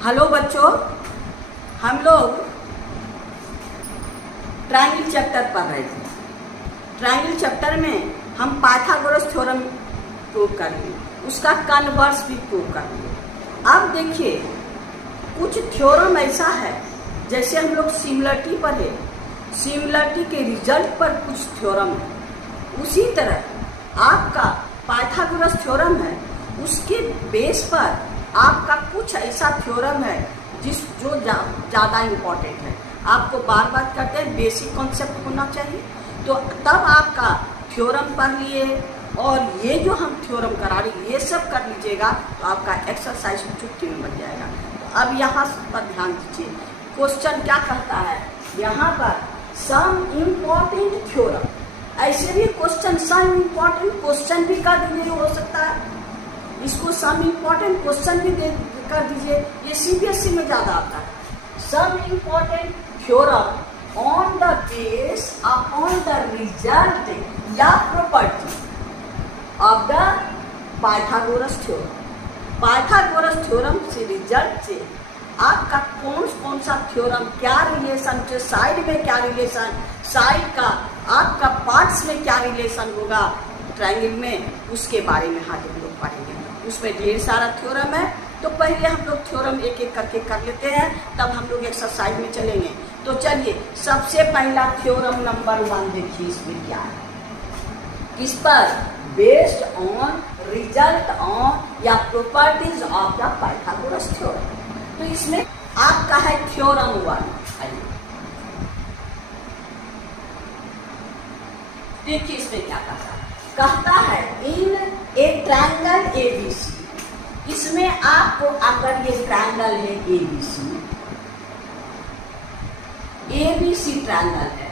Hello बच्चों, हम लोग ट्रायंगल चैप्टर पढ़ रहे थे। ट्रायंगल चैप्टर में हम पाइथागोरस थ्योरम प्रूव कर लिए, उसका कन्वर्स भी प्रूव कर लिए। अब देखिए, कुछ थ्योरम ऐसा है जैसे हम लोग सिमिलरिटी पढ़े, सिमिलरिटी के रिजल्ट पर कुछ थ्योरम है। उसी तरह आपका पाइथागोरस थ्योरम है, उसके बेस पर आपका कुछ ऐसा थ्योरम है जो ज़्यादा इम्पोर्टेंट है। आपको बार बार कहते हैं बेसिक कॉन्सेप्ट होना चाहिए, तो तब आपका थ्योरम पढ़ लिए और ये जो हम थ्योरम करा रहे ये सब कर लीजिएगा तो आपका एक्सरसाइज छुट्टी में बन जाएगा। तो अब यहाँ पर ध्यान दीजिए, क्वेश्चन क्या कहता है यहाँ पर, सम इम्पोर्टेंट थ्योरम। ऐसे भी क्वेश्चन सम इम्पोर्टेंट क्वेश्चन भी कर दीजिए, हो सकता है इसको सम इम्पोर्टेंट क्वेश्चन भी कर दीजिए, ये सीबीएसई में ज़्यादा आता है। Some important theorem on the base upon the result या property of the Pythagoras theorem. Pythagoras theorem से रिजल्ट से आपका कौन सा थ्योरम, क्या रिलेशन, साइड में क्या रिलेशन, साइड का आपका पार्ट्स में क्या रिलेशन होगा ट्रायंगल में, उसके बारे में आज हम लोग पढ़ेंगे। उसमें ढेर सारा थ्योरम है, तो पहले हम लोग थ्योरम एक एक करके कर लेते हैं, तब हम लोग एक्सरसाइज में चलेंगे। तो चलिए, सबसे पहला थ्योरम नंबर 1 देखिए, इसमें क्या है, किस पर, बेस्ड ऑन रिजल्ट ऑन या properties of the Pythagoras theorem. तो इसमें आपका है थ्योरम 1। देखिए इसमें क्या कहता है, इन ए ट्रायंगल एबीसी। इसमें आपको अगर ये ट्रायंगल है एबीसी ट्रायंगल है,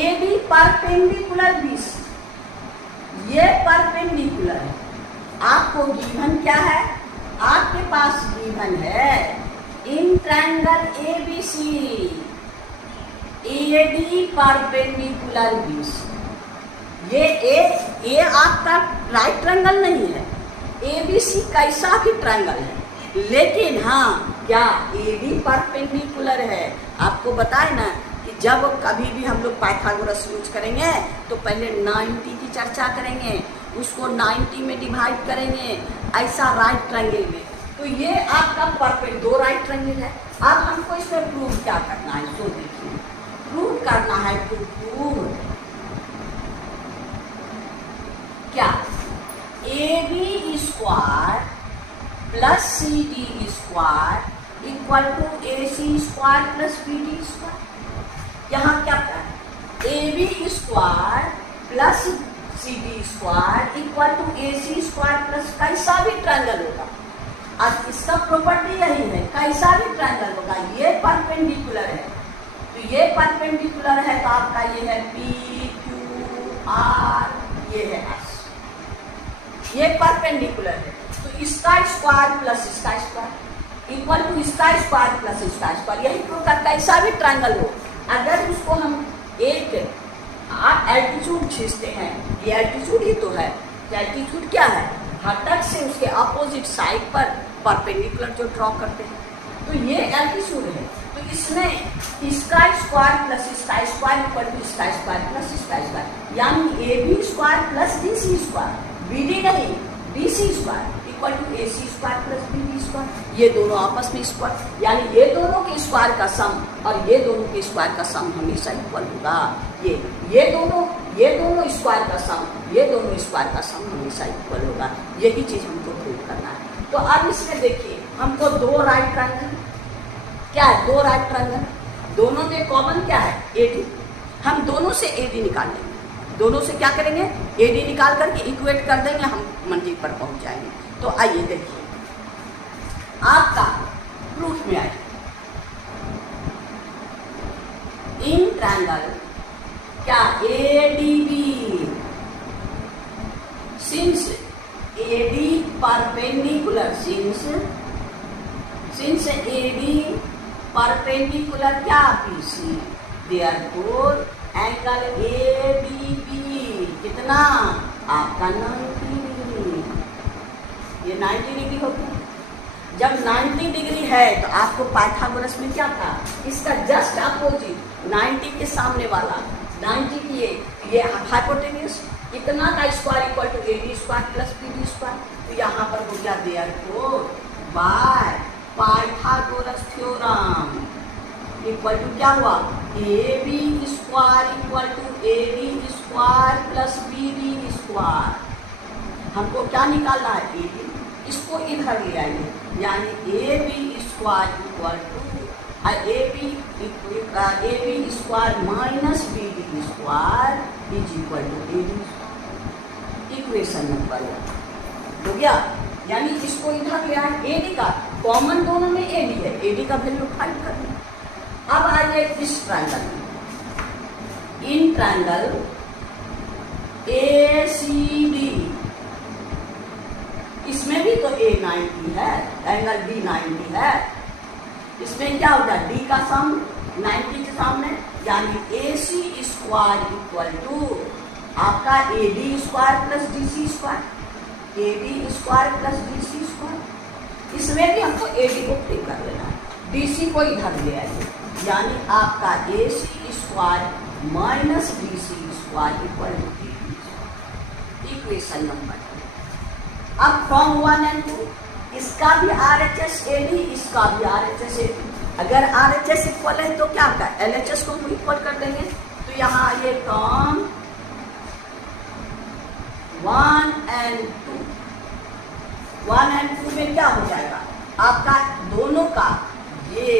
एबी परपेंडिकुलर बीसी, ये परपेंडिकुलर है। आपको गिवन क्या है, आपके पास गिवन है in triangle ABC AD perpendicular BC. ये आपका राइट ट्रायंगल नहीं है, एबीसी कैसा भी ट्रायंगल है, लेकिन हाँ क्या एडी परपेंडिकुलर है। आपको बताए ना कि जब कभी भी हम लोग पाइथागोरस यूज करेंगे तो पहले 90 की चर्चा करेंगे, उसको 90 में डिवाइड करेंगे, ऐसा राइट ट्रायंगल में। तो ये आपका परपेंड 2 राइट ट्रायंगल है। अब हमको इसमें प्रूव क्या करना है, तो देखिए प्रूव करना है, टू प्रूव क्या, AB square plus CD square equal to AC square plus BD square. यहाँ क्या है, AB square plus CD square equal to AC square plus कैसा भी ट्रायंगल होगा। अब इसका प्रॉपर्टी यही है, कैसा भी ट्रायंगल होगा, ये परपेंडिकुलर है, तो ये परपेंडिकुलर है तो आपका ये है PQR, ये है S, ये परपेंडिकुलर है। तो इसका स्क्वायर प्लस इसका स्क्वायर इक्वल टू इसका स्क्वायर प्लस इसका स्क्वायर, यही प्रूव करता है कैसा भी ट्रायंगल हो। अगर उसको हम एक एल्टीट्यूड खींचते हैं, ये एल्टीट्यूड ही तो है, एल्टीट्यूड क्या है, घटक से उसके अपोजिट साइड पर परपेंडिकुलर जो ड्रॉ करते हैं, तो ये एल्टीट्यूड है। तो इसमें इसका स्क्वायर प्लस इसका स्क्वायर इक्वल टू इसका स्क्वायर प्लस इसका स्क्वायर, यानी AB square plus DC square, BD नहीं DC square equal to AC square plus BD square. ये दोनों आपस में स्क्वायर, यानी ये दोनों के स्क्वायर का सम और ये दोनों के स्क्वायर का सम हमेशा इक्वल होगा। ये दोनों स्क्वायर का सम, ये दोनों स्क्वायर का सम हमेशा इक्वल होगा। यही चीज हमको प्रूव करना है। तो अब इसमें देखिए, हमको 2 राइट ट्रायंगल, क्या है 2 राइट ट्रायंगल, दोनों में कॉमन क्या है, AD। हम दोनों से AD निकाल लेंगे, दोनों से क्या करेंगे, AD निकाल करके इक्वेट कर देंगे, हम मंजिल पर पहुंच जाएंगे। तो आइए देखिए, आपका प्रूफ में आए, इन ट्रायंगल क्या ADB, since AD perpendicular, since AD perpendicular क्या BC, देयरफॉर एंगल ADB कितना आपका 90 डिग्री, ये 90 डिग्री हो गया। जब 90 डिग्री है तो आपको पाइथागोरस में क्या था, इसका जस्ट अपोजिट 90 के सामने वाला 90 की ये हाइपोटेन्यूस इतना का square equal to AD square plus BD square. तो यहाँ पर हो गया therefore by Pythagoras theorem equal to क्या हुआ, A B square equal to A B square plus B D square. हमको क्या निकालना है, ए बी, इसको इधर ले आइए, यानी A B square equal to A B square minus B D square is equal to A B. Equation number 1 हो गया, यानी इसको इधर ले आए, ए डी का कॉमन दोनों में ए डी है, ए डी का वैल्यू फाइंड करना। अब आइए इस ट्रायंगल में, इन ट्रायंगल ए सी डी, इसमें भी तो ए 90 है, एंगल बी 90 है, इसमें क्या होगा, डी का सम 90 के सामने, यानी A C square equal to आपका A D square plus D C square, A D square plus D C square. इसमें भी हमको ए डी को फ्री कर लेना है, डी सी को इधर ले आइए, यानी आपका A C square minus D C square equal to D C. Equation number 2। अब फ्रॉम 1 एंड 2 इसका भी R H S A D, इसका भी R H S A D. अगर आर एच एस इक्वल है तो क्या होगा, एल एच एस को हम इक्वल कर देंगे। तो यहाँ ये टर्म 1 एंड 2, 1 एंड 2 में क्या हो जाएगा, आपका दोनों का ये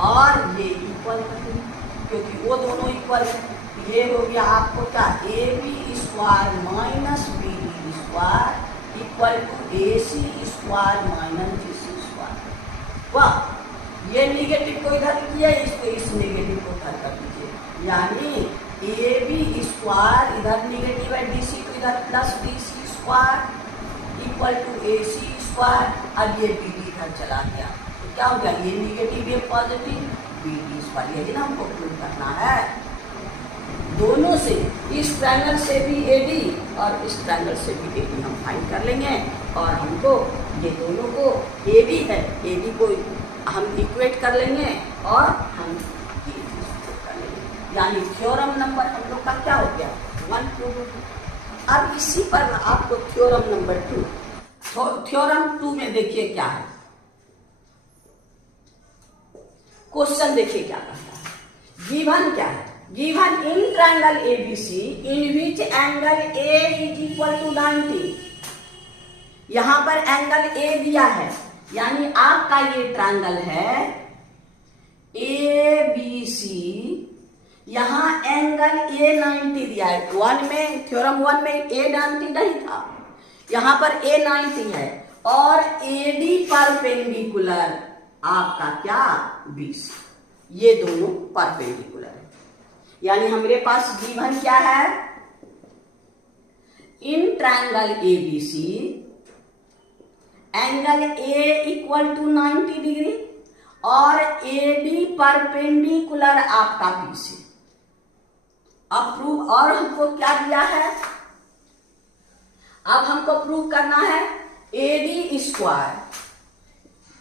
और ये इक्वल कर देंगे, क्योंकि वो दोनों इक्वल है। ये हो गया आपको क्या, A B square minus B D square equal to A C square minus D C square. वाह, ये निगेटिव को इधर किया, इसको इस निगेटिव को उधर कर दीजिए, यानी ए बी स्क्वायर इधर निगेटिव है, डी सी को इधर plus D C square equal to A C square. अब ये बी डी इधर चला गया, तो क्या हो गया, ये निगेटिव ये पॉजिटिव, बी डी स्क्वायर। यही ना हमको प्रूव करना है, दोनों से, इस ट्रायंगल से भी एडी और इस ट्रायंगल से भी एडी हम फाइंड कर लेंगे, और हमको ये दोनों को ए बी है, ए बी को हम इक्वेट कर लेंगे और हम ये कर लेंगे, यानी थ्योरम नंबर हम लोग का क्या हो गया, 1 2। अब इसी पर आपको थ्योरम नंबर 2, थ्योरम 2 में देखिए क्या है, क्वेश्चन देखिए क्या कहता है। गिवन क्या है, given in triangle ABC in which angle A is equal to 90। यहां पर एंगल ए दिया है, यानी आपका ये ट्रायंगल है ए बी सी, यहां एंगल ए 90 दिया है। 1 में, थ्योरम 1 में ए 90 नहीं था, यहां पर ए 90 है, और ए डी परपेंडिकुलर आपका क्या, बी सी, ये दोनों परपेंडिकुलर है। यानी हमारे पास गिवन क्या है, in triangle ABC angle A equal to 90 degree और ए डी परपेंडिकुलर आपका बी सी। अब प्रूव, और हमको क्या दिया है, अब हमको प्रूव करना है A D square,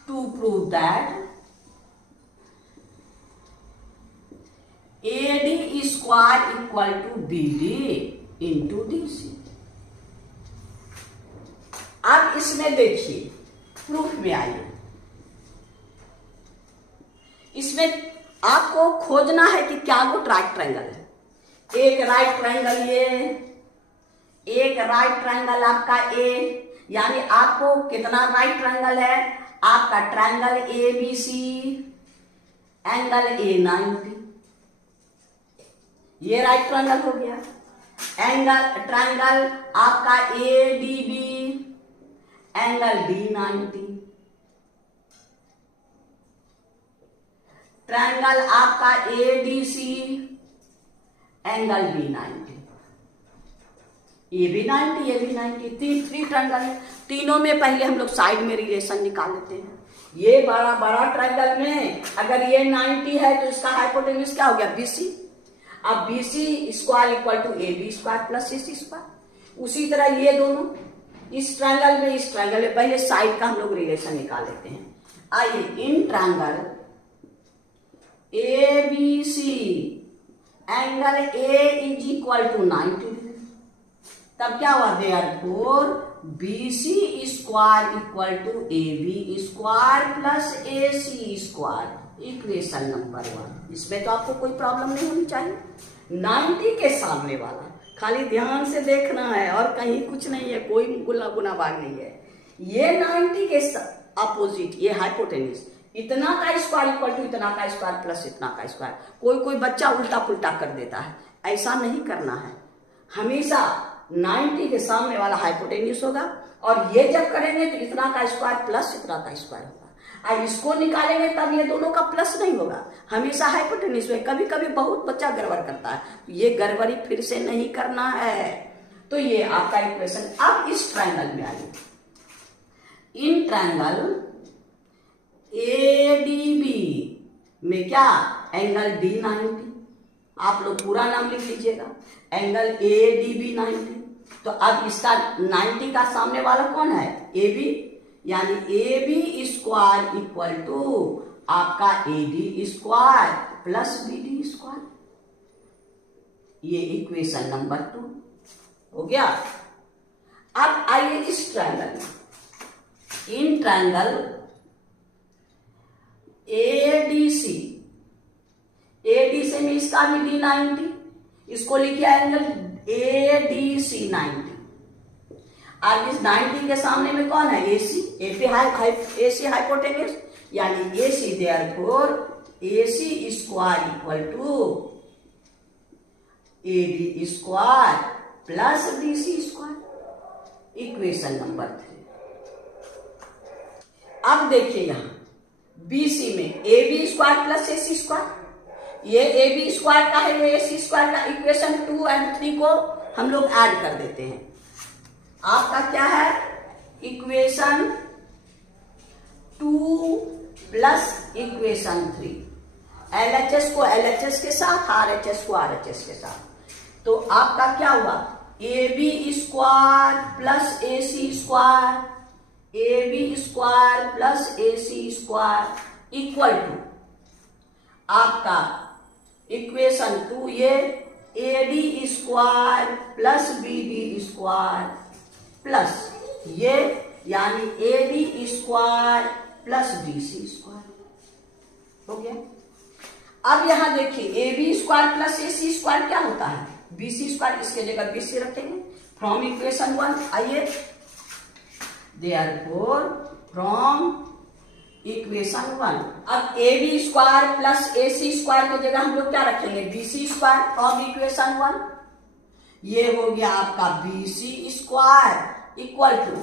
to prove that A D square equal to B D into D C. अब इसमें देखिए, प्रूफ में आइए, इसमें आपको खोजना है कि क्या वो राइट ट्रायंगल है। एक राइट ट्रायंगल ये, एक राइट ट्रायंगल आपका ए, यानी आपको कितना राइट ट्रायंगल है, आपका triangle A B C angle A 90, ये राइट ट्रायंगल हो गया। एंगल ट्रायंगल आपका A D B angle D 90, triangle आपका A D C angle B 90, ये भी 90, ये भी 90, थ्री ट्रायंगल है। तीनों में पहले हम लोग साइड में रिलेशन निकाल लेते हैं। ये बड़ा बड़ा ट्रायंगल में अगर ये 90 है तो इसका हाइपोटेन्यूज क्या हो गया, BC। अब BC square equal to AB square plus AC square. उसी तरह ये दोनों इस ट्रायंगल में पहले साइड का हम लोग रिलेशन निकाल लेते हैं। आइए, in triangle A B C angle A is equal to 90 degree, तब क्या हुआ, therefore B C square equal to A B square plus A C square, equation number 1। इसमें तो आपको कोई प्रॉब्लम नहीं होनी चाहिए। 90 के सामने वाला खाली ध्यान से देखना है और कहीं कुछ नहीं है, कोई गुनाबाग नहीं है। ये 90 के अपोजिट ये हाइपोटेन्यूज, इतना का स्क्वायर इक्वल टू इतना का स्क्वायर प्लस इतना का स्क्वायर। कोई बच्चा उल्टा पुल्टा कर देता है, ऐसा नहीं करना है। हमेशा 90 के सामने वाला हाइपोटेन्यूज होगा और ये जब करेंगे तो इतना का स्क्वायर प्लस इतना का स्क्वायर होगा। और इसको निकालेंगे तब ये दोनों का प्लस नहीं होगा, हमेशा हाइपोटेन्यूज में। कभी कभी बहुत बच्चा गड़बड़ करता है, ये गड़बड़ी फिर से नहीं करना है। तो ये आपका इक्वेशन। अब इस ट्रायंगल में आइए, इन ट्रायंगल ADB में क्या, एंगल D90, आप लोग पूरा नाम लिख लीजिएगा, एंगल ADB 90। तो अब इसका 90 का सामने वाला कौन है, AB, यानी AB स्क्वायर इक्वल टू आपका AD square plus BD square. ये इक्वेशन नंबर 2 हो गया। अब आइए इस ट्रायंगल में, इन ट्रायंगल ADC में इसका भी D90, इसको लिखिए एंगल ADC 90। अब इस 90 के सामने में कौन है, AC, AC हाइपोटेन्यूज, यानी AC, therefore AC square equal to AD square plus BC square, equation number 3। अब देखिए यहां BC में AB square plus AC square, ये AB स्क्वायर का है, ये AC स्क्वायर का। इक्वेशन 2 और 3 को हम लोग ऐड कर देते हैं। आपका क्या है, इक्वेशन 2 प्लस इक्वेशन 3, LHS को LHS के साथ, RHS को RHS के साथ। तो आपका क्या हुआ, AB square plus AC square, AB square plus AC square equal to आपका इक्वेशन 2, ये AD square plus BD square plus ये, यानी AD square plus BC square हो गया। अब यहां देखिए AB square plus AC square क्या होता है, BC स्क्वायर, इसके जगह BC रखेंगे फ्रॉम इक्वेशन 1। आइए, देयरफॉर फ्रॉम इक्वेशन 1, अब AB square plus AC square की जगह हम लोग क्या रखेंगे, BC स्क्वायर फ्रॉम इक्वेशन 1। ये हो गया आपका BC square equal to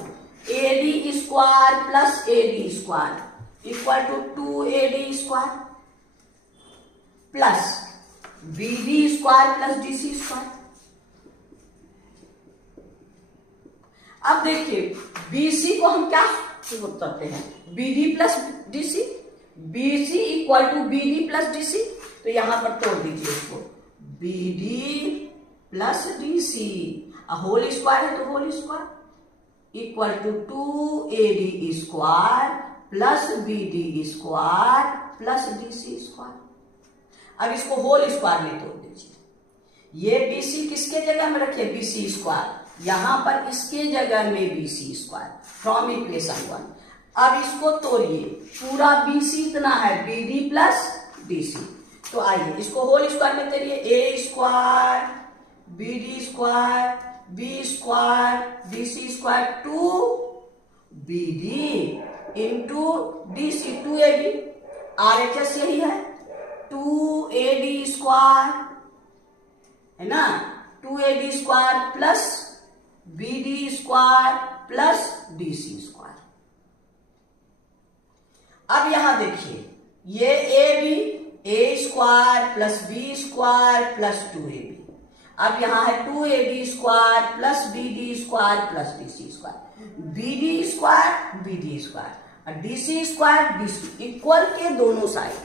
AD square plus AD square equal to 2AD square plus BD square plus DC square. अब देखिए BC को हम क्या करते हैं, BD plus DC, BC equal to BD plus DC। तो यहां पर तोड़ दीजिए इसको, BD plus DC, whole square है तो whole square equal to 2AD square plus BD square plus DC square. अब इसको होल स्क्वायर में तोड़ दीजिए। ये BC किसके जगह में रखिए, BC स्क्वायर, यहां पर इसके जगह में BC स्क्वायर फ्रॉम इक्वेशन 1। अब इसको तोड़िए, पूरा BC इतना है, BD प्लस DC। तो आइए इसको होल स्क्वायर में तोड़िए, A square BD square B square DC square 2BD into DC 2AB, RHS यही है 2AD स्क्वायर है ना, 2AD square plus BD square plus DC square. अब यहां देखिए, ये AB A square plus B square plus 2AB, अब यहां है 2AD square plus BD square plus DC square, BD square BD square और DC स्क्वायर DC इक्वल के दोनों साइड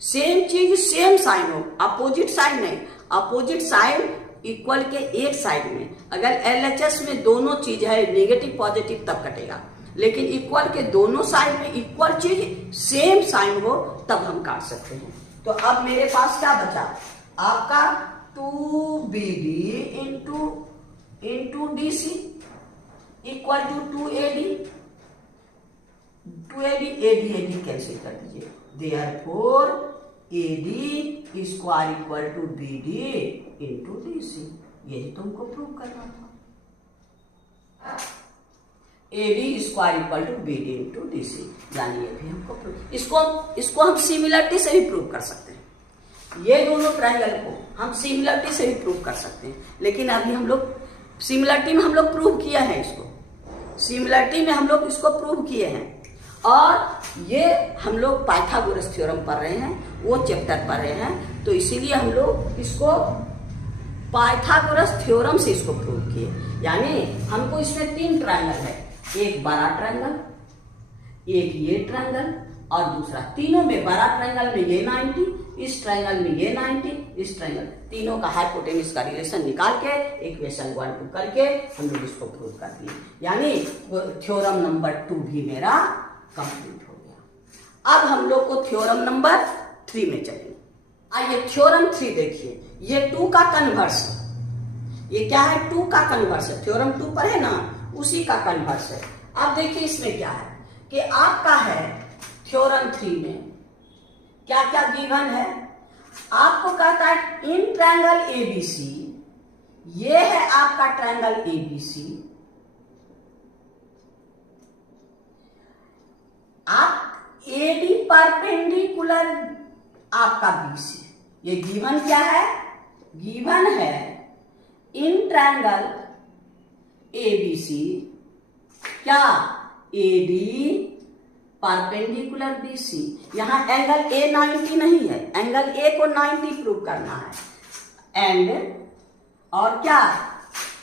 सेम चीज सेम साइन हो, अपोजिट साइड नहीं, अपोजिट साइड इक्वल के एक साइड में अगर LHS में दोनों चीज है नेगेटिव पॉजिटिव तब कटेगा, लेकिन इक्वल के दोनों साइड में इक्वल चीज सेम साइन हो तब हम काट सकते हैं। तो अब मेरे पास क्या बचा आपका 2BD into DC equal to 2AD AD cancel कर दीजिए, therefore AD square equal to BD into DC। यही तुमको प्रूव करना था। AD square equal to BD into DC, यानी ये भी हमको प्रूव, इसको हम सिमिलरिटी से भी प्रूव कर सकते हैं। ये दोनों ट्रायंगल को हम सिमिलरिटी से भी प्रूव कर सकते हैं, लेकिन अभी हम लोग सिमिलरिटी में हम लोग प्रूव किया है, इसको सिमिलरिटी में हम लोग इसको प्रूव किए हैं। और ये हम लोग पाइथागोरस थ्योरम पढ़ रहे हैं, वो चैप्टर पढ़ रहे हैं, तो इसीलिए हम लोग इसको पाइथागोरस थ्योरम से इसको प्रूव किए। यानी हमको इसमें 3 ट्रायंगल है, एक बड़ा ट्रायंगल, एक ये ट्रायंगल और दूसरा, तीनों में बड़ा ट्रायंगल में ये 90, इस ट्रायंगल में ये 90, इस ट्रायंगल, तीनों का हाइपोटेन्यूज का रिलेशन निकाल के इक्वेशन 1 2 करके हम लोग इसको प्रूव कर दिए। यानी थ्योरम नंबर 2 भी मेरा कंप्लीट हो गया। अब हम लोग को थ्योरम नंबर 3 में चलेंगे। आइए थ्योरम 3 देखिए, ये 2 का कन्वर्स है। ये क्या है? 2 का कन्वर्स है। थ्योरम 2 पर है ना, उसी का कन्वर्स है। अब देखिए इसमें क्या है कि आपका है थ्योरम 3 में क्या क्या गिवन है। आपको कहता है इन ट्रायंगल ABC, ये है आपका ट्रायंगल ABC, आप AD परपेंडिकुलर आपका BC, ये गिवन क्या है? गिवन है इन ट्रायंगल ABC क्या AD परपेंडिकुलर BC। यहां एंगल A 90 नहीं है, एंगल A को 90 प्रूव करना है। एंड और क्या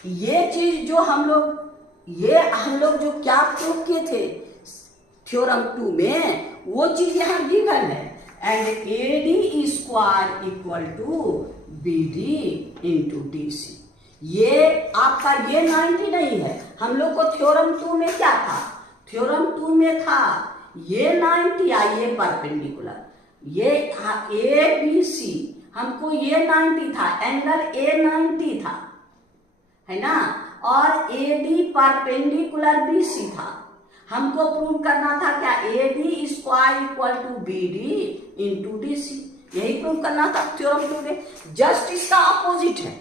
ये चीज जो हम लोग जो क्या प्रूव किए थे थ्योरम 2 में, वो चीज यहां गिवन है। And AD square equal to BD into DC। ये आपका ये 90 नहीं है। हम लोग को थ्योरम 2 में क्या था? थ्योरम 2 में था ये 90 या ये परपेंडिकुलर, ये ABC, हमको ये 90 था, एंगल A 90 था, है ना, और AD परपेंडिकुलर BC था। हमको प्रूव करना था क्या? AD square equal to BD into DC। यही प्रूव करना था थ्योरम 2 में। जस्ट इसका अपोजिट है।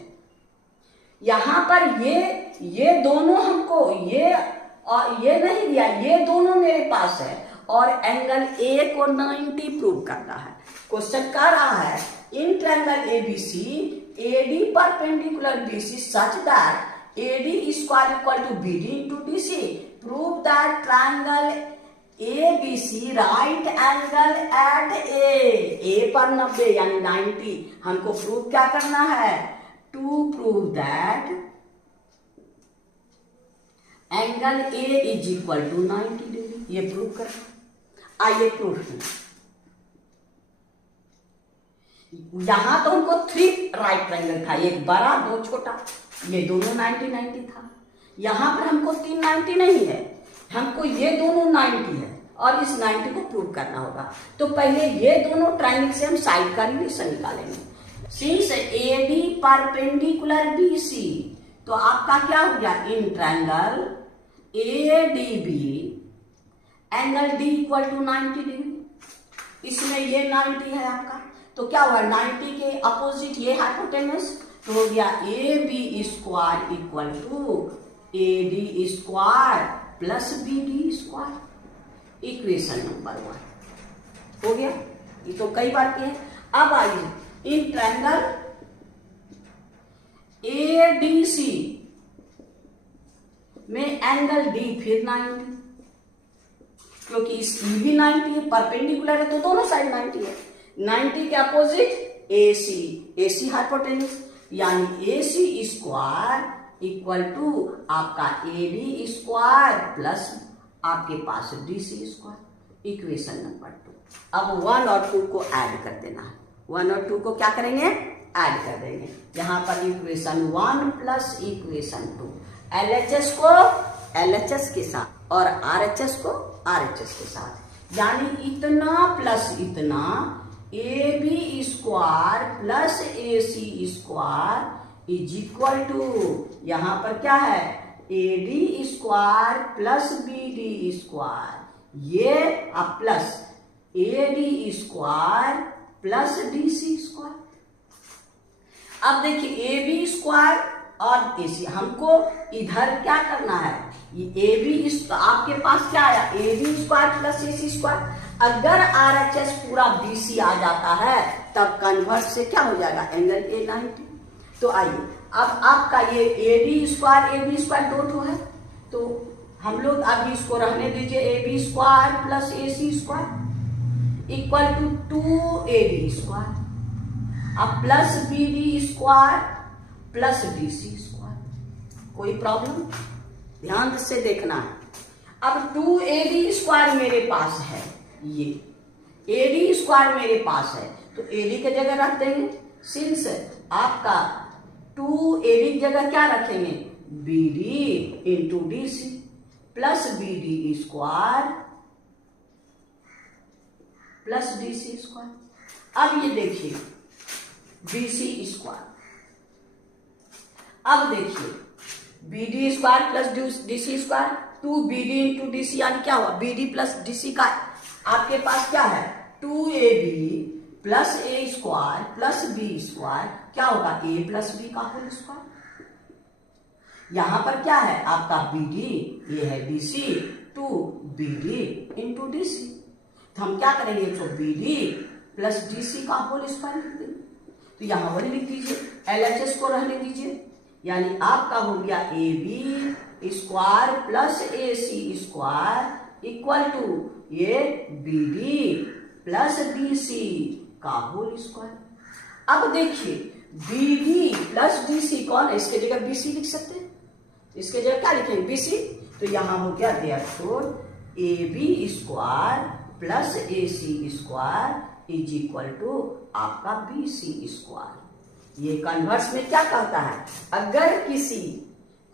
यहां पर ये दोनों हमको ये और ये नहीं दिया, ये दोनों मेरे पास है और एंगल A को 90 प्रूव करना है। क्वेश्चन कह रहा है in triangle ABC AD perpendicular BC such that AD square equal to BD into DC, prove that triangle ABC right angle at A पर 90 यानी 90। हमको प्रूव क्या करना है? To prove that angle A is equal to 90 degree. ये prove कर, आइए proof में। यहां तो हमको 3 राइट ट्रायंगल था, एक बड़ा 2 छोटा, ये दोनों 90 था। यहां पर हमको 3 90 नहीं है, हमको ये दोनों 90 है और इस 90 को प्रूव करना होगा। तो पहले ये दोनों ट्रायंगल से हम साइड का रिलेशन निकालेंगे। सिंस AD परपेंडिकुलर BC, तो आपका क्या हो गया? In triangle ADB angle D equal to 90 degree. इसमें ये 90 है आपका, तो क्या हुआ? 90 के अपोजिट ये हाइपोटेनस, तो हो गया AB square equal to AD square plus BD square. Equation number 1 हो गया। ये तो कई बार किए। अब आइए इन ट्रायंगल ADC में एंगल D फिर 90, क्योंकि इस भी 90 है, परपेंडिकुलर है, तो दोनों साइड 90 है। 90 के अपोजिट AC हाइपोटेनस, यानी AC स्क्वायर इक्वल टू आपका AD स्क्वायर प्लस आपके पास DC स्क्वायर। Equation number 2। अब 1 और 2 को ऐड कर देना है। 1 और 2 को क्या करेंगे? ऐड कर देंगे। यहाँ पर इक्वेशन 1 प्लस इक्वेशन 2, LHS को LHS के साथ और RHS को RHS के साथ, यानी इतना प्लस इतना AB square plus AC square is equal to, यहाँ पर क्या है AD square plus BD square, ये अब plus AD square plus DC square. अब देखिए AB स्क्वायर और AC, हमको इधर क्या करना है, ये AB आपके पास क्या आया AB square plus AC square, अगर RHS पूरा BC आ जाता है तब कन्वर्स से क्या हो जाएगा एंगल A90। तो आइए अब आपका ये AB स्क्वायर डॉट हो है, तो हम लोग अभी इसको रहने दीजिए AB square plus AC square equal to 2AB square, अब plus BD square plus DC square. कोई प्रॉब्लम, ध्यान से देखना है। अब 2AD स्क्वायर मेरे पास है, ये AD स्क्वायर मेरे पास है तो AD के जगह रख देंगे, सिंस आपका 2AD की जगह क्या रखेंगे BD into DC plus BD square plus DC square. अब ये देखिए BC स्क्वायर, अब देखिए BD square plus DC square, 2BD into DC यानी क्या हुआ BD प्लस DC का आपके पास क्या है 2AB plus A square plus B square, क्या होगा A प्लस B का होल स्क्वायर। यहां पर क्या है आपका BD, ये है DC, 2BD इंटू DC, तो हम क्या करेंगे तो BD प्लस DC का होल स्क्वायर लिख देंगे। तो यहां वही लिख दीजिए, LHS को रहने दीजिए, यानी आपका हो गया AB square plus AC square equal to ये BD प्लस DC का होल स्क्वायर। अब देखिए BD प्लस DC कौन है, इसके जगह BC लिख सकते हैं, इसके जगह क्या लिखेंगे BC, तो यहां हो गया therefore AB square plus AC square is equal to आपका BC स्क्वायर। ये कन्वर्स में क्या कहता है, अगर किसी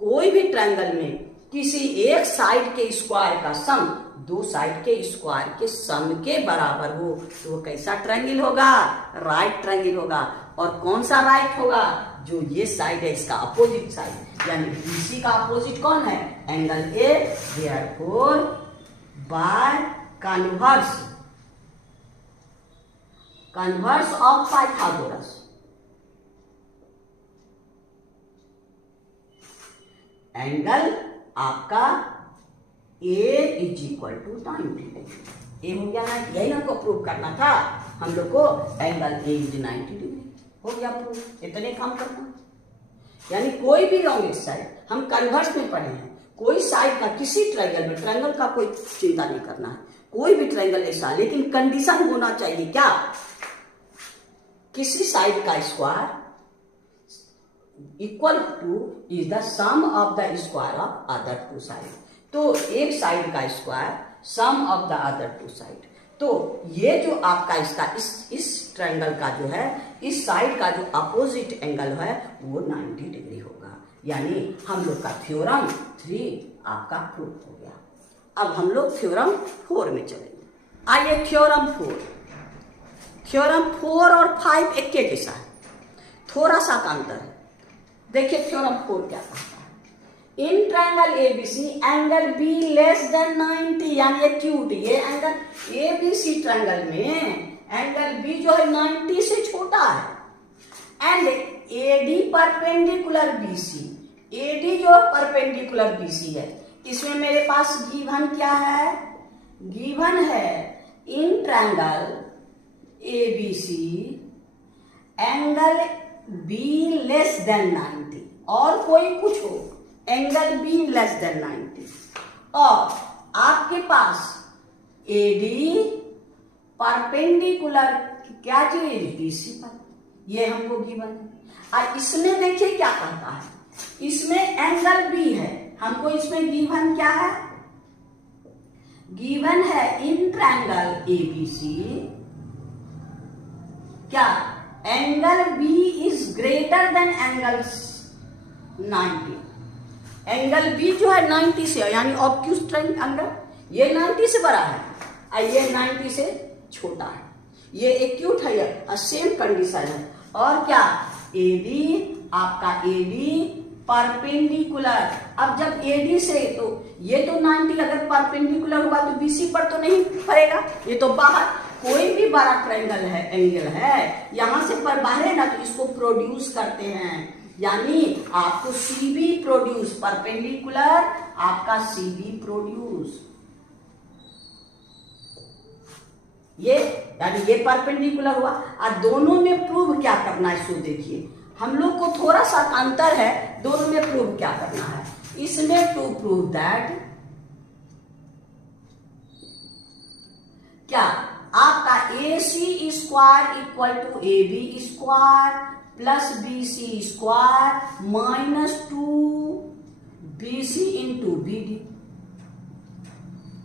कोई भी ट्रायंगल में किसी एक साइड के स्क्वायर का सम दो साइड के स्क्वायर के सम के बराबर हो तो वो कैसा ट्रायंगल होगा, राइट ट्रायंगल होगा। और कौन सा राइट होगा, जो ये साइड है इसका अपोजिट साइड, यानी BC का अपोजिट कौन है angle A, therefore by converse of Pythagoras angle आपका A इज इक्वल टू 90 ए हो गया ना, यही हमको प्रूव करना था हम लोग को, एंगल A इज 90 डिग्री हो गया प्रूव, इतने काम करना। यानी कोई भी रॉन्ग साइड, हम कन्वर्स में पढ़े हैं, कोई साइड का किसी ट्रायंगल में, ट्रायंगल का कोई चिंता नहीं करना है, कोई भी ट्रायंगल ऐसा, लेकिन कंडीशन होना चाहिए क्या, किसी साइड का square equal to is the sum of the square of other two side. तो एक साइड का square sum of the other two side, तो ये जो आपका इसका इस ट्रायंगल का जो है इस साइड का जो अपोजिट एंगल है वो 90 डिग्री होगा। यानी हम लोग का थ्योरम 3 आपका प्रूव हो गया। अब हम लोग थ्योरम 4 में चलेंगे। आइए थ्योरम 4 और 5 एक के साथ थोड़ा सा का अंतर है। देखिए थ्योरम 4 क्या कहता है, in triangle ABC angle B less than 90, यानी एक्यूट, ये एंगल ABC ट्रायंगल में एंगल B जो है 90 से छोटा है, and AD perpendicular BC, AD जो परपेंडिकुलर BC है, इसमें मेरे पास गिवन क्या है, गिवन है in triangle ABC angle B less than 90, और कोई कुछ हो एंगल B लेस देन 90, और आपके पास AD परपेंडिकुलर क्या चीज BC पर, ये हमको गिवन है। और इसमें देखिए क्या कहता है, इसमें एंगल B है, हमको इसमें गिवन क्या है, गिवन है इन ट्रायंगल ABC क्या angle B is greater than angle 90। Angle B जो है 90 से, यानी ऑब्ट्यूज ट्रायंगल, ये 90 से बड़ा है और ये 90 से छोटा है। ये एक्यूट है, ये सेम कंडीशन है। और क्या, एडी, आपका एडी परपेंडिकुलर। अब जब एडी से, तो ये तो 90 अगर परपेंडिकुलर हुआ तो बीसी पर तो नहीं पड़ेगा, ये तो बाहर। कोई भी बड़ा ट्रायंगल है, एंगल है, यहां से पर बाहर है ना, तो इसको प्रोड्यूस करते हैं। यानी आपको सीबी प्रोड्यूस, परपेंडिकुलर आपका सीबी प्रोड्यूस, ये यानी ये परपेंडिकुलर हुआ। और दोनों में प्रूव क्या करना है, सो देखिए हम लोग को थोड़ा सा अंतर है, दोनों में प्रूव क्या करना है। इसमें टू प्रूव दैट क्या, आपका A C square equal to A B square plus B C square minus 2BC into BD,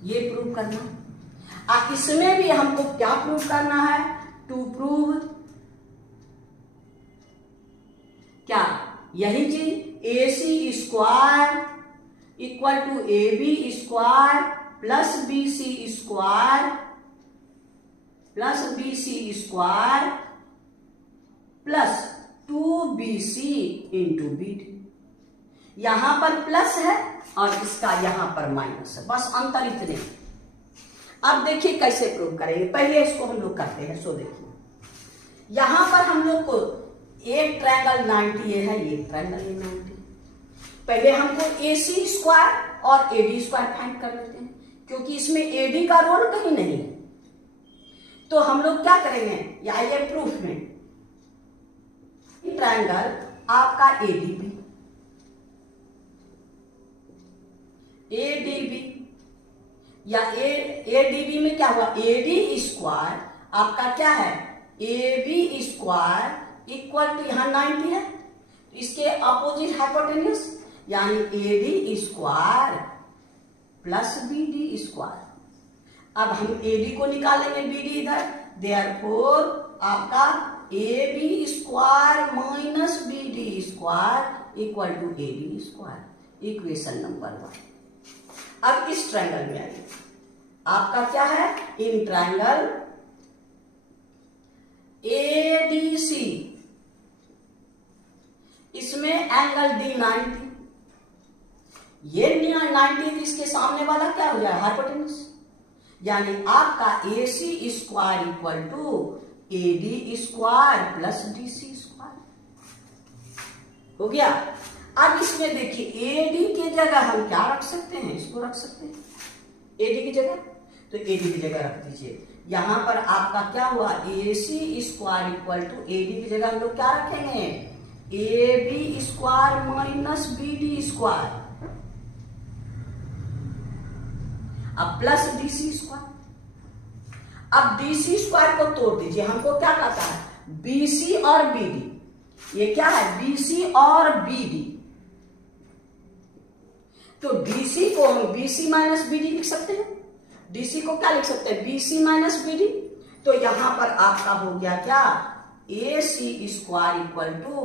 ये प्रूव करना। इसमें भी हमको क्या प्रूव करना है, टू प्रूव क्या, यही चीज A C square equal to A B square plus B C square plus B C square plus 2BC into BD। यहां पर प्लस है और इसका यहां पर माइनस है, बस अंतर इतने। अब देखिए कैसे प्रूव करेंगे, पहले इसको हम लोग करते हैं। सो देखिए यहां पर हम लोग को एक ट्रायंगल 90 है, एक ट्रायंगल 90। पहले हमको AC स्क्वायर और AD स्क्वायर फाइंड कर लेते हैं, क्योंकि इसमें AD का रोल कहीं नहीं है। तो हम लोग क्या करेंगे, या ये प्रूफ में ट्रायंगल आपका ADB या ADB में क्या हुआ, AD स्क्वायर आपका क्या है, AB स्क्वायर इक्वल टू, यहां 90 है तो इसके अपोजिट हाइपोटेन्यूज, यानी AD square plus BD square. अब हम AD को निकालेंगे, BD इधर, देयरफॉर आपका AB square minus BD square equal to AD square, equation number 1। अब इस ट्रायंगल में आइए, आपका क्या है, इन ट्रायंगल ADC, इसमें एंगल D 90, ये 90, इसके सामने वाला क्या हो जाए, हाइपोटेन्यूज। यानी आपका AC square equal to AD square plus DC square हो गया। अब इसमें देखिए AD की जगह हम क्या रख सकते हैं, इसको रख सकते हैं AD की जगह, तो AD की जगह रख दीजिए। यहां पर आपका क्या हुआ, AC square equal to AD की जगह हम लोग क्या रखेंगे, AB square minus BD square, अब प्लस DC स्क्वायर। अब DC स्क्वायर को तोड़ दीजिए, हमको क्या कहता है, BC और BD, ये क्या है, BC और BD। तो DC को हम BC माइनस BD लिख सकते हैं, DC को क्या लिख सकते हैं, BC माइनस BD। तो यहां पर आपका हो गया क्या, AC square equal to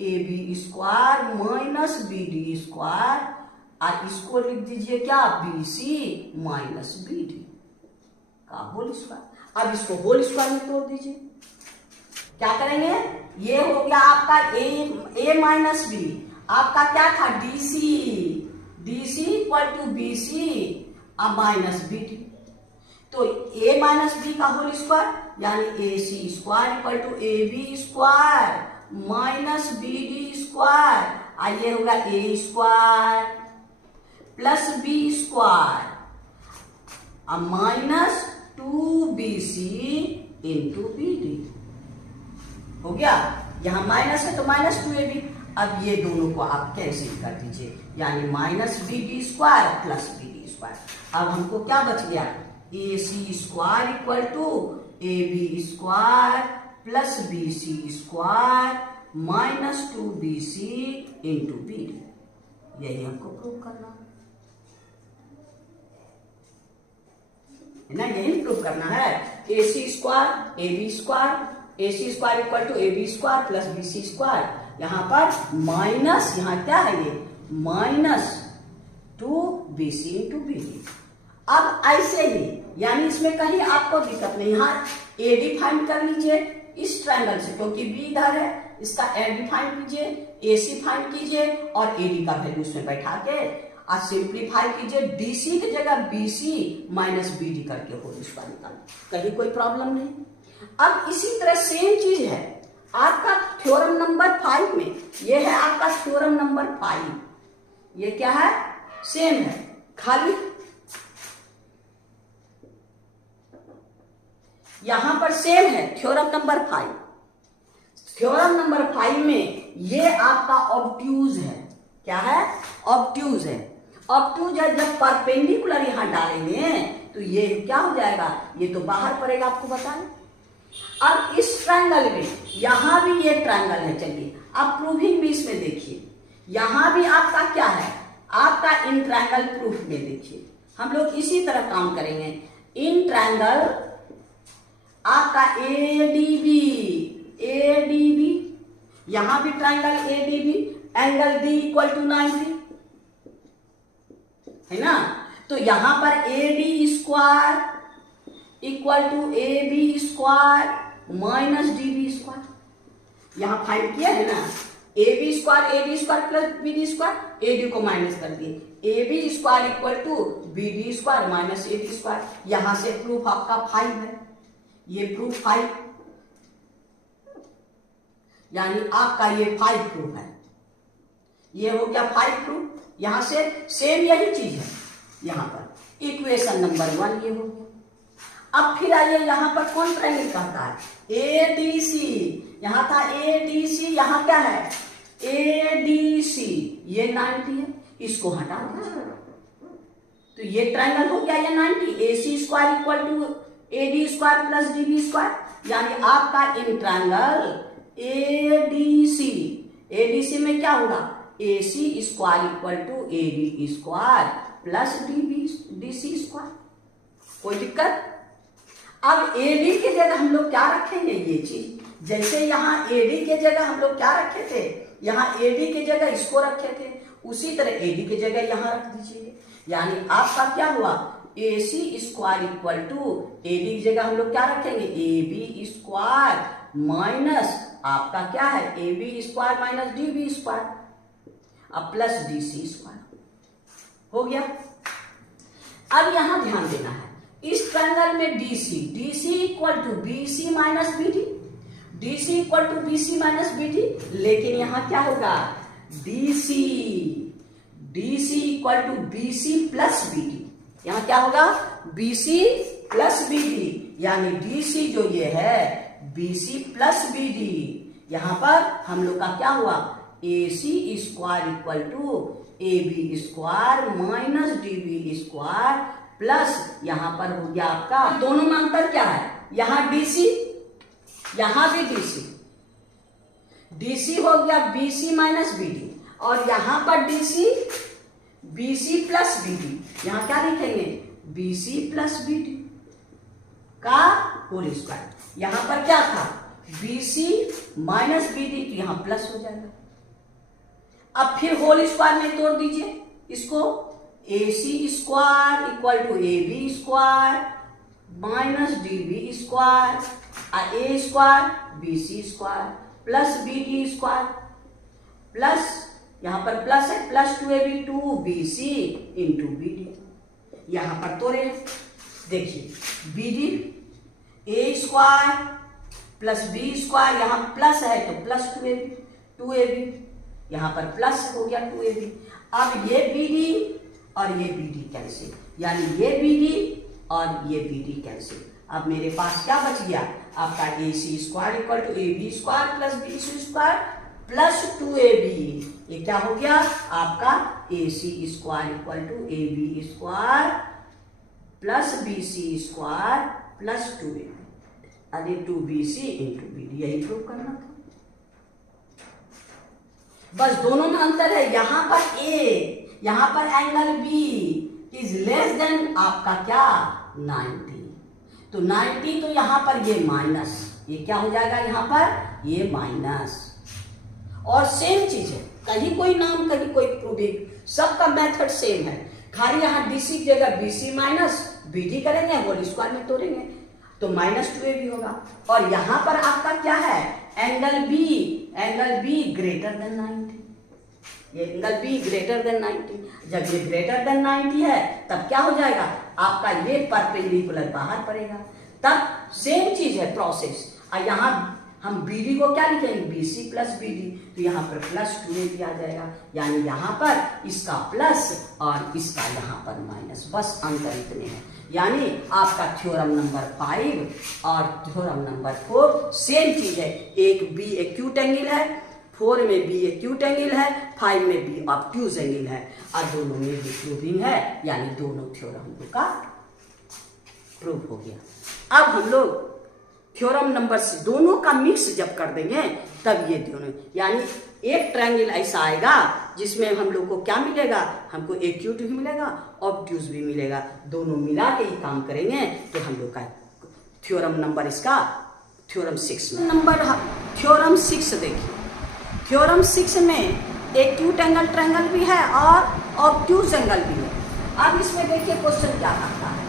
AB square minus BD square, और इसको लिख दीजिए क्या, BC माइनस BD का होल स्क्वायर। अब इसको होल स्क्वायर में तोड़ दीजिए, क्या करेंगे, ये हो गया आपका A माइनस B, आपका क्या था, DC इक्वल टू BC अब माइनस BD। तो A माइनस B का होल स्क्वायर, यानी AC square equal to AB square minus BD square, आइए होगा A square plus B square अब माइनस 2BC इंटू BD हो गया। यहां माइनस है तो माइनस 2AB। अब ये दोनों को आप कैंसिल कर दीजिए, यानी minus BD square plus BD square. अब हमको क्या बच गया, AC square equal to AB square plus BC square minus 2BC into BD। यही हमको प्रूव करना है ना, यही प्रूव करना है। AC square AB square AC square equal to AB square plus BC square, यहाँ पर माइनस, यहाँ क्या है ये माइनस 2BC इंटू BD। अब ऐसे ही, यानी इसमें कहीं आपको दिक्कत नहीं, यहाँ AD फाइंड कर लीजिए इस ट्रायंगल से, क्योंकि B इधर है, इसका AD फाइंड कीजिए, AC फाइंड कीजिए और AD का वैल्यू उसमें बैठा के और सिंप्लीफाई कीजिए, DC की जगह BC माइनस BD करके होल स्क्वायर निकाल, कहीं कोई प्रॉब्लम नहीं। अब इसी तरह सेम चीज है आपका थ्योरम नंबर 5 में, ये है आपका थ्योरम नंबर 5, ये क्या है सेम है, खाली यहां पर सेम है थ्योरम नंबर 5। थ्योरम नंबर 5 में ये आपका ऑब्ट्यूज है, क्या है ऑब्ट्यूज है। ऑब्ट्यूज है, जब परपेंडिकुलर यहां डालेंगे तो ये क्या हो जाएगा, ये तो बाहर पड़ेगा, आपको बताएं। अब इस ट्रायंगल में यहां भी ये ट्रायंगल है, चलिए अब प्रूविंग भी इसमें देखिए, यहां भी आपका क्या है, आपका इन ट्रायंगल प्रूफ में देखिए, हम लोग इसी तरह काम करेंगे। इन ट्रायंगल आपका ADB, यहां भी triangle ADB, angle D equal to 90 है ना, तो यहां पर AD square equal to AB square minus DB square, यहां फाइंड किया है ना, AB square AD square plus BD square, AD को माइनस कर दिए, AB square equal to BD square minus AD square, यहां से प्रूफ आपका 5 है, ये प्रूफ 5, यानी आपका ये 5 प्रूफ है, ये हो गया 5 प्रूफ। यहां से सेम यही चीज है, यहां पर इक्वेशन नंबर 1 ये हो गया। अब फिर आइए यहां पर कौन ट्रायंगल कहता है, ADC, यहां था ADC, यहां क्या है ADC, ये 90 है, इसको हटा दीजिए तो ये ट्रायंगल हो गया ये 90, AC square equal to AD square plus DB square, यानी आपका इन ट्रायंगल ADC में क्या होगा, AC square equal to AD square plus DC square, कोई दिक्कत। अब AD की जगह हम लोग क्या रखेंगे, ये चीज, जैसे यहाँ AD के जगह हम लोग क्या रखे थे, यहाँ AD की जगह इसको रखे थे, उसी तरह AD की जगह यहाँ रख दीजिए, यानी आपका क्या हुआ AC square equal to AD की जगह हम लोग क्या रखेंगे AB स्क्वायर माइनस आपका क्या है AB square minus DB square अब प्लस DC स्क्वायर हो गया। अब यहां ध्यान देना है, इस ट्रायंगल में DC equal to BC minus BD, DC equal to BC minus BD, लेकिन यहां क्या होगा DC equal to BC plus BD, यहां क्या होगा BC प्लस BD, यानी DC जो ये है BC प्लस BD, यहां पर हम लोग का क्या हुआ AC square equal to AB square minus DB square plus यहां पर हो गया आपका, दोनों में अंतर क्या है, यहां DC, यहां भी DC हो गया BC माइनस BD, और यहां पर DC BC प्लस BD, यहां क्या लिखेंगे BC प्लस BD का होल स्क्वायर, यहां पर क्या था BC माइनस BD, तो यहां प्लस हो जाएगा। अब फिर होल स्क्वायर में तोड़ दीजिए इसको, AC square equal to AB square minus DB square और A square BC square plus BD square plus यहां पर प्लस है plus 2AB 2BC into BD, यहां पर तोड़े देखिए BD A square plus B square, यहां प्लस है तो प्लस 2AB, यहां पर प्लस हो गया 2AB। अब ये BD और ये BD कैंसिल, यानी ये BD और ये BD कैंसिल, अब मेरे पास क्या बच गया आपका AC square equal to AB square plus BC square plus 2AB, ये क्या हो गया आपका AC square equal to AB square plus BC square plus 2AB, अरे 2BC इंटू BD, यही प्रूव करना था, बस दोनों में अंतर है, यहां पर A, यहां पर angle B is less than आपका क्या 90, तो 90, तो यहां पर ये माइनस ये क्या हो जाएगा यहाँ पर, ये माइनस। और सेम चीज है, कहीं कोई नाम कहीं कोई प्रूविंग, सबका मेथड सेम है, खाली यहाँ डीसी की जगह बीसी माइनस बीडी करेंगे, होल स्क्वायर में तोड़ेंगे तो -2ab होगा। और यहाँ पर आपका क्या है, एंगल बी ग्रेटर देन 90, ये एंगल बी ग्रेटर देन 90। जब ये ग्रेटर देन 90 है तब क्या हो जाएगा, आपका ये परपेंडिकुलर बाहर पड़ेगा। तब सेम चीज है प्रोसेस। और यहाँ हम बीडी को क्या लिखेंगे, बीसी प्लस बीडी, तो यहाँ पर +2ab आ जाएगा, यानी यहाँ पर इसका प्लस और इसका यहाँ पर माइनस, बस अंतर इतने हैं। यानी आपका थ्योरम नंबर 5 और थ्योरम नंबर 4 सेम चीज है, एक बी एक्यूट एंगल है, 4 में बी एक्यूट एंगल है, 5 में बी ऑब्ट्यूज एंगल है, और दोनों में भी प्रूविंग है, यानी दोनों थ्योरम का प्रूव हो गया। अब हम लोग थ्योरम नंबर से दोनों का मिक्स जब कर देंगे तब ये दोनों, यानी एक ट्रायंगल ऐसा आएगा जिसमें हम लोग को क्या मिलेगा, हमको एक्यूट भी मिलेगा, ऑब्ट्यूज भी मिलेगा, दोनों मिला के ही काम करेंगे तो हम लोग का थ्योरम नंबर इसका थ्योरम 6 में नंबर थ्योरम 6 देखिए। थ्योरम 6 में एक्यूट एंगल ट्रायंगल भी है और ऑब्ट्यूज एंगल भी है। अब इसमें देखिए क्वेश्चन क्या करता है,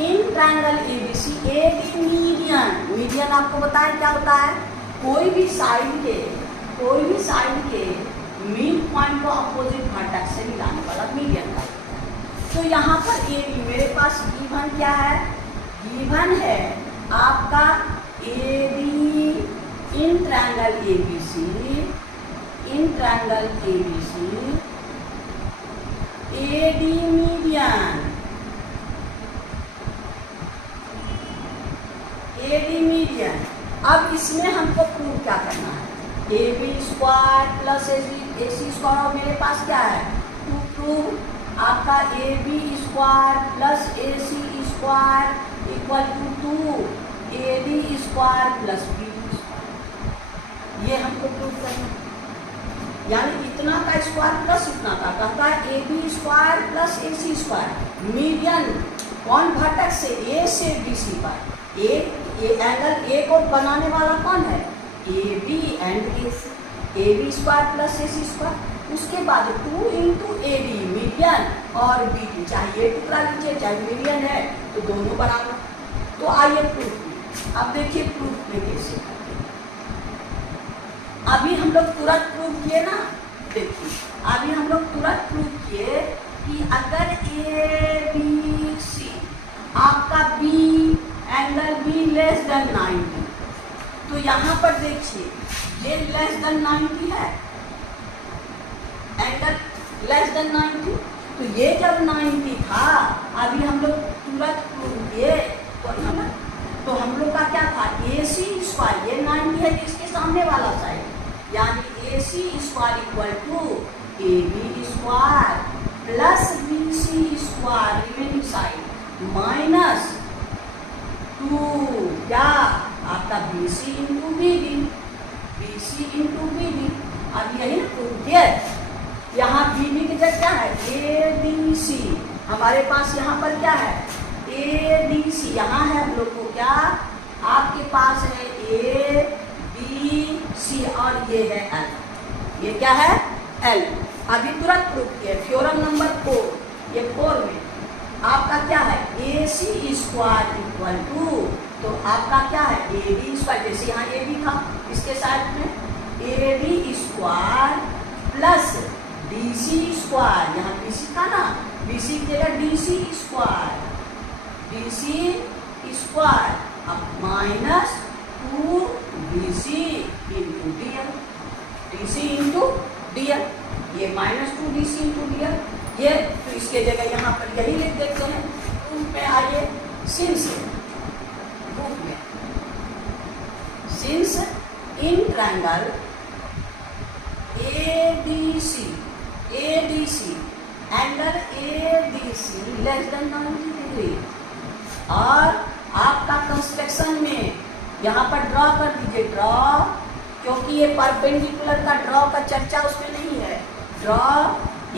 in triangle ABC AB median आपको बताया क्या होता है, कोई भी साइड के मिड पॉइंट को अपोजिट वर्टेक्स से मिलाने वाला मीडियन का। तो यहाँ पर ए बी मेरे पास गिवन क्या है, गिवन है आपका A B in triangle ABC A D median अब इसमें हमको प्रूव क्या करना है, A B square plus A C square, और मेरे पास क्या है टू प्रूव आपका A B square plus A C square equal to A D square plus B square, ये हमको प्रूव करना है। यानी इतना का स्क्वायर प्लस इतना का, कहता है A B square plus A C square, median कौन घटक से, ए से बी सी पर, ये एंगल ए को बनाने वाला कौन है, A B and A C, A B square plus A C square. उसके बाद 2 इंटू ए डी मीडियन और बी डी, चाहे ये टुकड़ा लीजिए चाहे मीडियन है तो दोनों बराबर। तो आइए प्रूफ में, अब देखिए प्रूफ में कैसे करते हैं। अभी हम लोग तुरंत प्रूफ किए ना, देखिए अभी हम लोग तुरंत प्रूफ किए कि अगर ए बी सी आपका B angle B less than 90, तो यहाँ पर देखिए ये लेस देन 90 है, एंगल लेस देन 90, तो ये जब 90 था, अभी हम लोग तुरंत प्रूव किए तो हम लोग का क्या था, ए सी स्क्वायर, ये 90 है इसके सामने वाला साइड, यानी A C square equal to A B square plus B C square remaining side minus 2 क्या आपका B C into B D, B C into B D. अब यही प्रूव किया, यहाँ बी डी की जगह क्या है, ए डी सी, हमारे पास यहाँ पर क्या है ए डी सी, यहाँ है हम लोग को क्या, आपके पास है ए बी सी और ये है एल, ये क्या है एल। अभी तुरंत प्रूफ किया थ्योरम नंबर 4, ये 4 में आपका क्या है ए सी स्क्वायर इक्वल टू, तो आपका क्या है ए डी स्क्वायर, जैसे यहाँ ए बी था इसके साथ में A D square plus D C square, यहाँ बी सी था ना, बी सी की जगह D C square, D C square अब minus 2 D C into D L, D C into D L, ये -2 D C into D L, ये तो इसके जगह यहाँ पर यही लिख देते हैं। प्रूफ में आइए, सिंस प्रूफ में since in triangle ADC angle ADC less than 90 degree, और आपका कंस्ट्रक्शन में यहाँ पर ड्रॉ कर दीजिए, ड्रॉ, क्योंकि ये परपेंडिकुलर का ड्रॉ का चर्चा उसमें नहीं है, ड्रॉ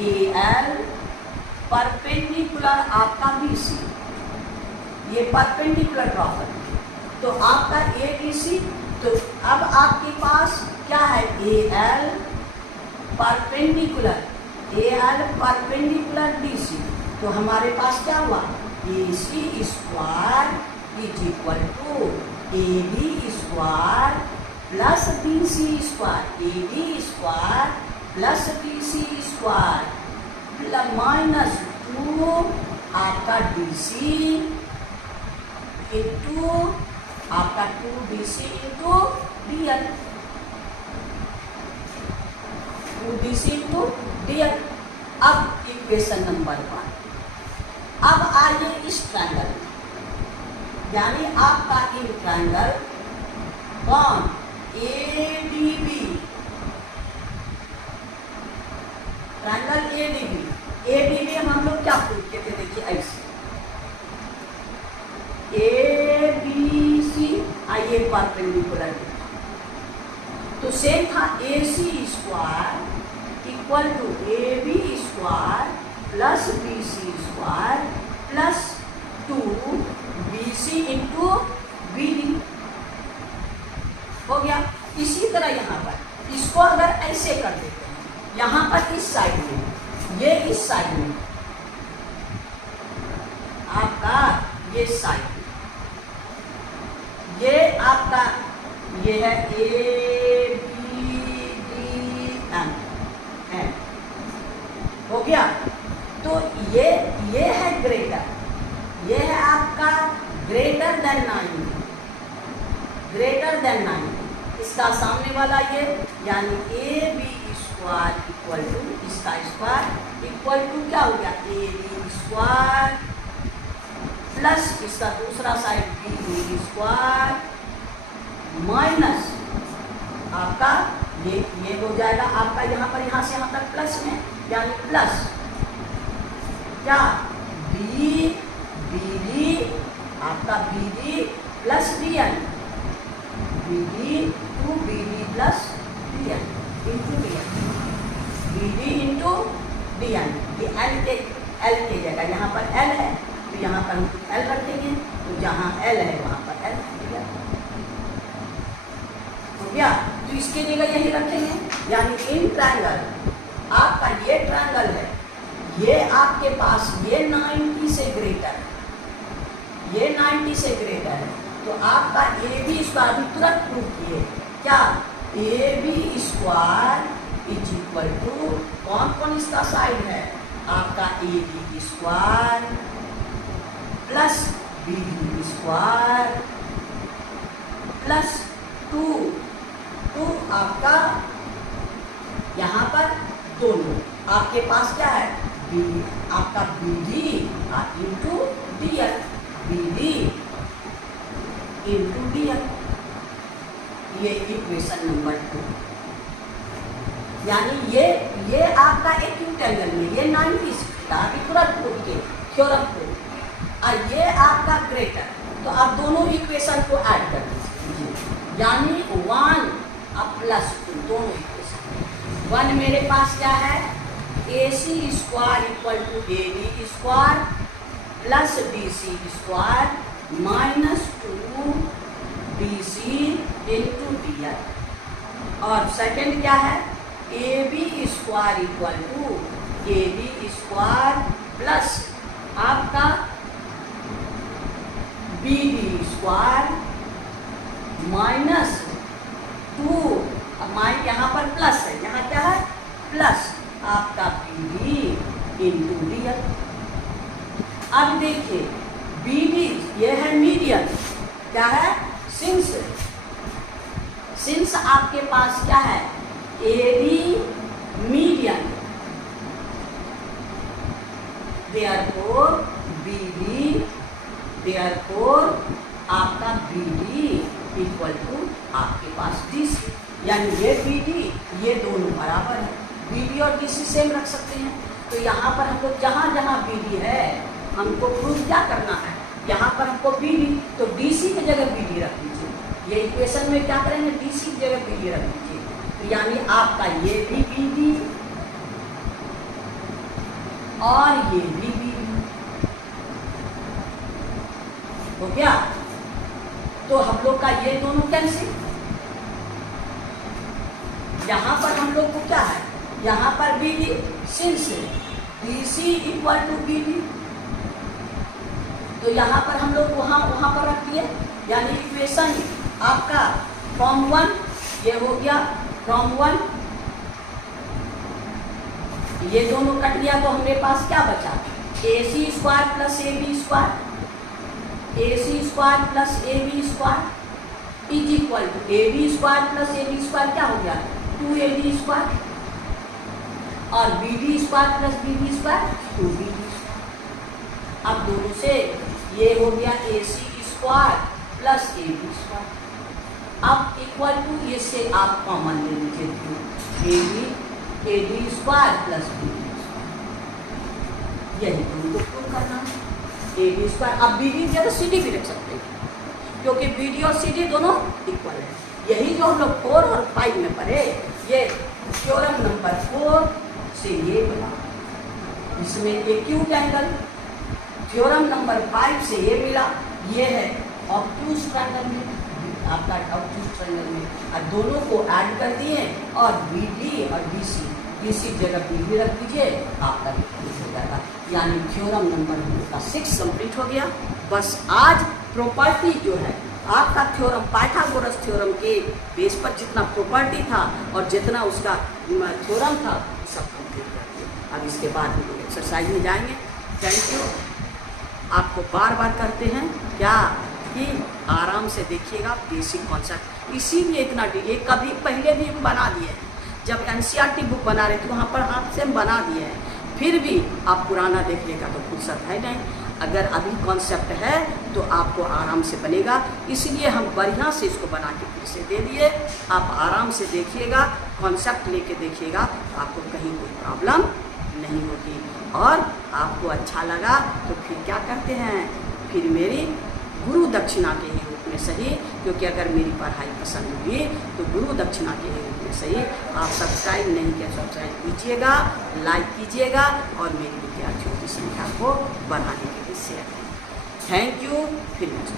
AL परपेंडिकुलर आपका BC, ये परपेंडिकुलर ड्रॉ कर दीजिए। तो आपका ADC, तो अब आपके पास क्या है, AL परपेंडिकुलर DC, तो हमारे पास क्या हुआ, AC square is equal to AB square plus BC square, AB square plus BC square minus 2 आपका DC इंटू आपका 2DC into DL, 2DC into DL। अब इक्वेशन नंबर 1, अब आइए इस ट्रायंगल, यानी आपका इन ट्रायंगल कौन, ADB, ट्रायंगल ADB हम लोग क्या प्रूव किए थे, देखिए ऐसे ABC, आइए परपेंडिकुलर, तो सेम था AC square equal to AB square plus BC square plus 2BC into BD हो गया। इसी तरह यहाँ पर इसको अगर ऐसे कर देते हैं, यहाँ पर इस साइड में, ये इस साइड में आपका ये साइड, ये आपका ये है ABDM है, हो गया। तो ये है ग्रेटर, ये है आपका ग्रेटर देन 90, इसका सामने वाला ये, यानी AB स्क्वायर इक्वल टू इसका स्क्वायर इक्वल टू क्या हो गया, AB स्क्वायर प्लस इसका दूसरा साइड BD स्क्वायर माइनस आपका ये हो जाएगा आपका यहाँ पर, यहाँ से यहाँ तक प्लस में, यानी प्लस क्या BD आपका BD plus DN, BD two BD plus DN into DN, BD into DN, L के जगह यहाँ पर L है, तो यहाँ पर हम L रखेंगे, तो जहाँ L है वहाँ पर L हो गया। तो इसके जगह यही रखेंगे, यानी इन ट्रायंगल आपका ये ट्रायंगल है, ये आपके पास ये 90 से ग्रेटर है, ये 90 से ग्रेटर है, तो आपका AB स्क्वायर तुरंत प्रूव किए क्या, AB square is equal to कौन इसका साइड है, आपका AB square plus BD square plus 2 आपका यहाँ पर दोनों आपके पास क्या है, आपका BD into DL, BD into DL, ये इक्वेशन नंबर 2, यानी ये आपका एक इंटेग्रल में ये 90 अभी तुरंत प्रूव के थ्योरम को, और ये आपका ग्रेटर, तो आप दोनों इक्वेशन को ऐड कर दीजिए, यानी 1 अब प्लस 2 दोनों इक्वेशन, 1 मेरे पास क्या है, AC square equal to AD square plus BC square minus 2BC into DL, और सेकेंड क्या है, AB square equal to AD square plus आपका BD स्क्वायर माइनस 2, यहाँ पर प्लस है, यहाँ क्या है प्लस आपका BD इंटू DL। अब देखिए BD ये है मीडियन, क्या है, सिंस आपके पास क्या है, AD मीडियन, देयरफॉर आपका BD इक्वल टू आपके पास DC, यानी ये BD ये दोनों बराबर है, BD और DC सेम रख सकते हैं। तो यहाँ पर हमको जहाँ जहाँ BD है हमको प्रूव क्या करना है, यहाँ पर हमको BD, तो DC की जगह BD रख लीजिए, ये इक्वेशन में क्या करेंगे, DC की जगह BD रख लीजिए, तो यानी आपका ये भी BD और ये भी BD हो गया। तो हम लोग का ये दोनों कैंसिल। यहाँ पर हम लोग को क्या है, यहाँ पर B D, since B C equal to B D, तो यहाँ पर हम लोग वहाँ पर रख दिए, यानी इक्वेशन आपका फ्रॉम 1 ये हो गया, फ्रॉम 1 ये दोनों कट गया, तो हमारे पास क्या बचा, A C square plus A B square, A C square plus A B square is equal to A B square plus A B square क्या हो गया, 2ab स्क्वायर, और B D square plus B D square 2b square. अब दोनों से ये हो गया A C square plus A B square, अब इक्वल टू ये से आप कॉमन ले लीजिए, A B square plus B D square, यही दोनों को प्रूव करना है, ए बी स्क्वायर। अब बी डी जगह सी डी भी रख सकते हैं, क्योंकि बी डी और सी डी दोनों इक्वल है। यही जो हम लोग 4 और 5 में पढ़े, ये थ्योरम नंबर 4 से ये बना, इसमें एक्यूट एंगल, थ्योरम नंबर 5 से ये मिला, ये है ऑब्ट्यूज ट्रायंगल में, आपका ऑब्ट्यूज ट्रायंगल में, और दोनों को ऐड कर दिए, और बी डी और बी सी जगह बी डी रख दीजिए, आपका हो जाएगा, यानी थ्योरम नंबर 6 कंप्लीट हो गया। बस आज प्रॉपर्टी जो है आपका थ्योरम, पाइथागोरस थ्योरम के बेस पर जितना प्रॉपर्टी था और जितना उसका थ्योरम था सब कंप्लीट कर दिया। अब इसके बाद हम लोग एक्सरसाइज में जाएंगे। Thank you. आपको बार बार करते हैं क्या कि आराम से देखिएगा बेसिक कॉन्सेप्ट, इसीलिए इतना ये कभी पहले भी हम बना दिए हैं, जब एनसीईआरटी बुक बना रहे थे वहाँ पर हाथ से हम बना दिए हैं, फिर भी आप पुराना देखने का तो फुर्सत है नहीं। अगर अभी कॉन्सेप्ट है तो आपको आराम से बनेगा, इसलिए हम बढ़िया से इसको बना के फिर से दे दिए। आप आराम से देखिएगा, कॉन्सेप्ट लेके देखिएगा, तो आपको कहीं कोई प्रॉब्लम नहीं होगी। और आपको अच्छा लगा तो फिर क्या करते हैं, फिर मेरी गुरु दक्षिणा के ही रूप में सही, क्योंकि अगर मेरी पढ़ाई पसंद हुई तो गुरु दक्षिणा के ही रूप में सही आप सब्सक्राइब नहीं किया, सब्सक्राइब कीजिएगा, लाइक कीजिएगा, और मेरी विद्यार्थियों की संख्या को बढ़ाने के लिए शेयर करें। Thank you. फिर नेक्स्ट